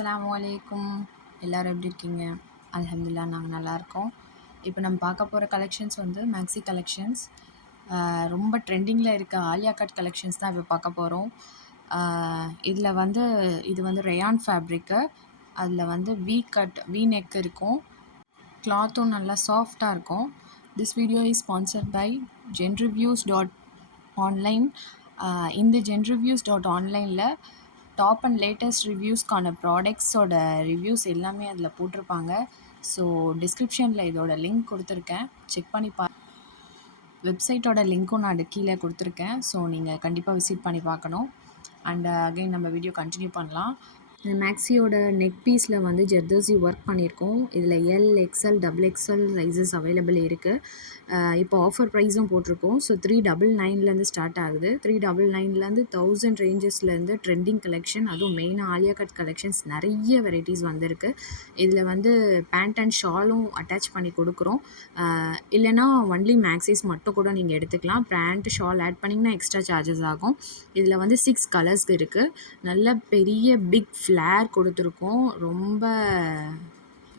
அஸ்ஸலாமு அலைக்கும். எல்லோரும் எப்படி இருக்கீங்க? அல்ஹம்துலில்லாஹ் நாங்கள் நல்லாயிருக்கோம். இப்போ நம்ம பார்க்க போகிற கலெக்ஷன்ஸ் வந்து மேக்ஸி கலெக்ஷன்ஸ். ரொம்ப ட்ரெண்டிங்கில் இருக்க ஆலியா கட் கலெக்ஷன்ஸ் தான் இப்போ பார்க்க போகிறோம். இதில் வந்து இது வந்து ரேயான் ஃபேப்ரிக்கு. அதில் வந்து வி நெக் இருக்கும். கிளாத்தும் நல்லா சாஃப்டாக இருக்கும். This video is sponsored by genreviews.online. இந்த genreviews.onlineல டாப் அண்ட் லேட்டஸ்ட் ரிவ்யூஸ்க்கான ப்ராடக்ட்ஸோட ரிவ்யூஸ் எல்லாமே அதில் போட்டிருப்பாங்க. ஸோ டிஸ்கிரிப்ஷனில் இதோட லிங்க் கொடுத்துருக்கேன், செக் பண்ணி வெப்சைட்டோட லிங்க்கும் நான் கீழே கொடுத்துருக்கேன். ஸோ நீங்கள் கண்டிப்பாக விசிட் பண்ணி பார்க்கணும். அண்ட் அகைன் நம்ம வீடியோ கண்டினியூ பண்ணலாம். இந்த மேக்ஸியோட நெக் பீஸில் வந்து ஜர்தோசி ஒர்க் பண்ணியிருக்கோம். இதில் L, XL, XXL sizes available இருக்குது. இப்போ ஆஃபர் ப்ரைஸும் போட்டிருக்கோம். ஸோ 399லேருந்து ஸ்டார்ட் ஆகுது. 399லேருந்து 1000 ரேஞ்சஸ்லேருந்து ட்ரெண்டிங் கலெக்ஷன், அதுவும் மெயினாக ஆலியா கட் கலெக்ஷன்ஸ் நிறைய வெரைட்டிஸ் வந்திருக்கு. இதில் வந்து பேண்ட் அண்ட் ஷாலும் அட்டாச் பண்ணி கொடுக்குறோம். இல்லைனா ஒன்லி மேக்ஸிஸ் மட்டும் கூட நீங்கள் எடுத்துக்கலாம். பேண்ட் ஷால் ஆட் பண்ணிங்கன்னா எக்ஸ்ட்ரா சார்ஜஸ் ஆகும். இதில் வந்து 6 கலர்ஸ் இருக்குது. நல்ல பெரிய பிக் ஃப்ளேர் கொடுத்துருக்கோம். ரொம்ப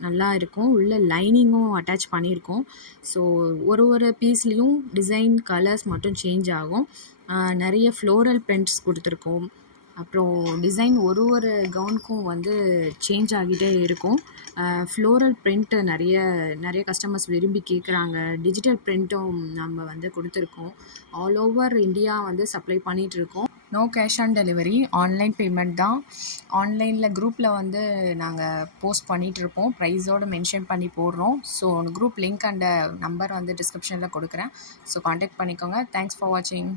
நல்லா இருக்கும். உள்ள லைனிங்கும் அட்டாச் பண்ணியிருக்கோம். ஸோ ஒரு பீஸ்லேயும் டிசைன் கலர்ஸ் மட்டும் சேஞ்ச் ஆகும். நிறைய ஃப்ளோரல் பிரிண்ட்ஸ் கொடுத்துருக்கோம். அப்புறம் டிசைன் ஒரு கவுனுக்கும் வந்து சேஞ்ச் ஆகிட்டே இருக்கும். ஃப்ளோரல் பிரிண்ட்டு நிறைய கஸ்டமர்ஸ் விரும்பி கேட்குறாங்க. டிஜிட்டல் பிரிண்ட்டும் நம்ம வந்து கொடுத்துருக்கோம். ஆல் ஓவர் இந்தியா வந்து சப்ளை பண்ணிகிட்ருக்கோம். No cash on delivery, online payment தான். ஆன்லைனில் குரூப்பில் வந்து நாங்கள் போஸ்ட் பண்ணிகிட்ருப்போம், ப்ரைஸோடு மென்ஷன் பண்ணி போடுறோம். So group link and number வந்து டிஸ்கிரிப்ஷனில் கொடுக்குறேன். ஸோ கான்டாக்ட் பண்ணிக்கோங்க. தேங்க்ஸ் ஃபார் வாட்சிங்.